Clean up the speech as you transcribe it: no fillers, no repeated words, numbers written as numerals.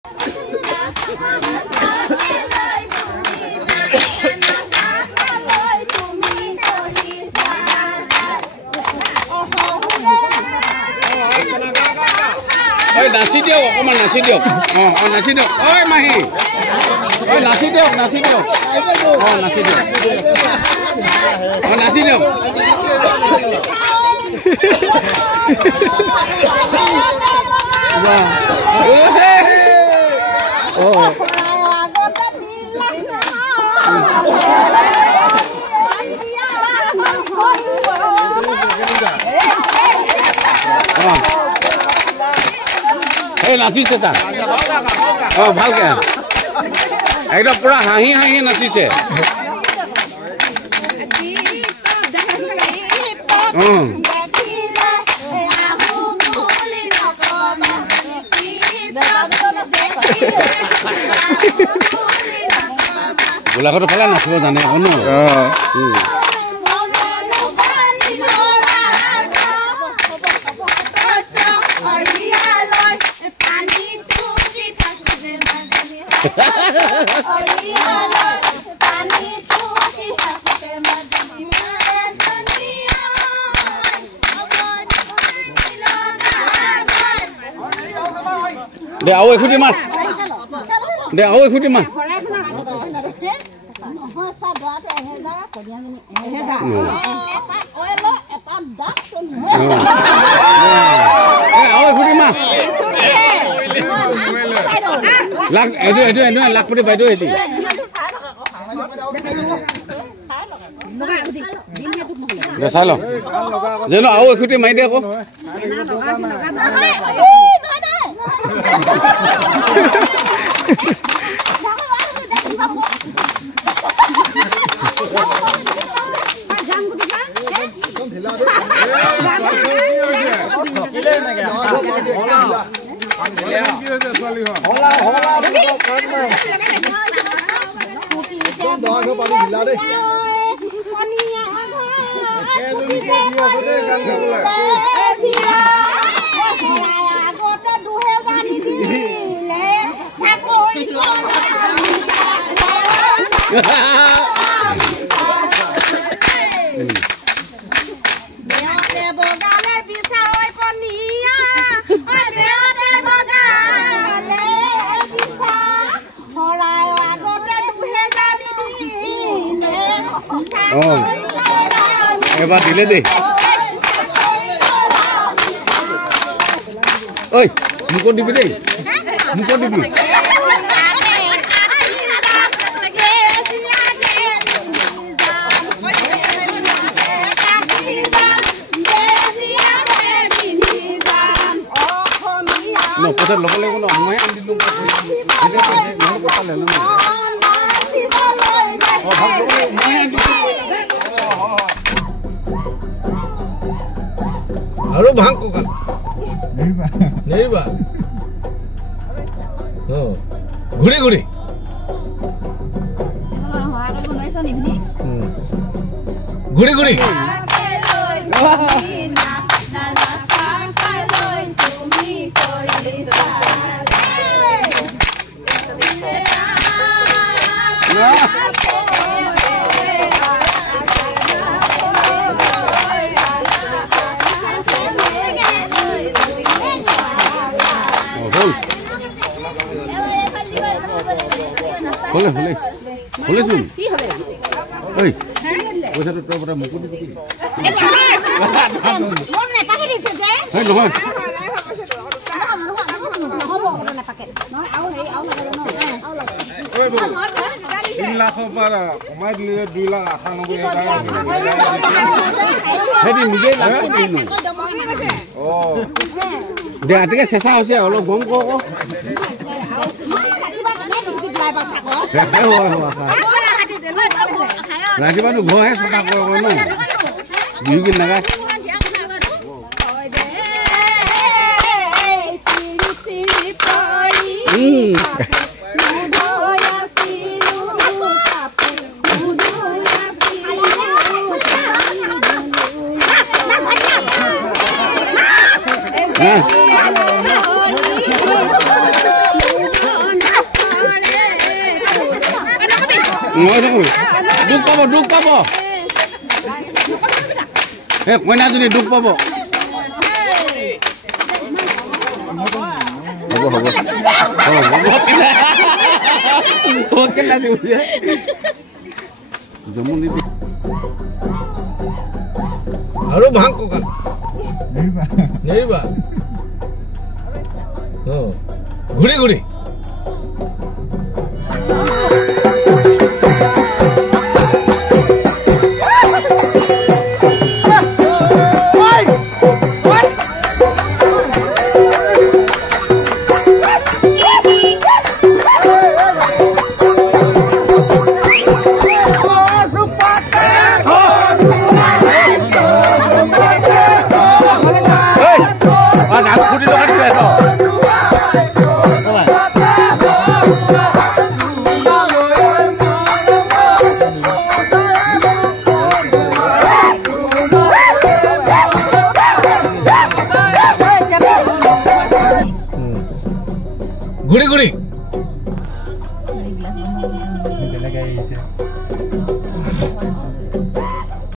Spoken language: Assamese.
Oi, nasi dia, kemana nasi dia? Oh, nasi dia. Oi, Mahi. Oi, nasi dia, nasi dia. Oh, nasi dia. Oh, nasi dia. Oh. Hey, nasi sesa. Oh, ভালকে। একদম পুরা হাঁহি হাঁহি নাচিছে। গোলাঘাটৰ ফালে নাচিব জানে ন। দে আও এখুটি মাৰ দে আও এখুটি মাৰ আও এখুটি মাৰ লাগ এটো লাখ কোটি বাইদেউ এটি চাই ল যেন আও এখুটি মাৰি দে আকৌ এবার দিলে দে ওই মুকো দিবি দেই মুকো দিবি no putar lo le no mai andi lu no putar le no oh bhag lo mai andi haro bhang ko kan नहीं बा हो घुड़ी घुड़ी घुड़ी घुड़ी होले होले होले सुन की होले ओय ওটা তো তোরা মুকুট দিবি মন নাই পাকে দিছে যে হয় নহয় না পাকে নহয় আও হেই আও ওই বল 3 লাখ पर কমাই দিলে 2 লাখ 98,000 হেদি নিজে লাখ দিনো ও দে আটিকে শেষা হৈছে অলপ গম কও राजी बानु भो है सटा को नो दिउ के लगा দুখ পাব কইনাজনী দুখ পাব আৰু ভাং ককাল নেৰিবা ঘূৰি ঘূৰি ঘূৰি ঘূৰি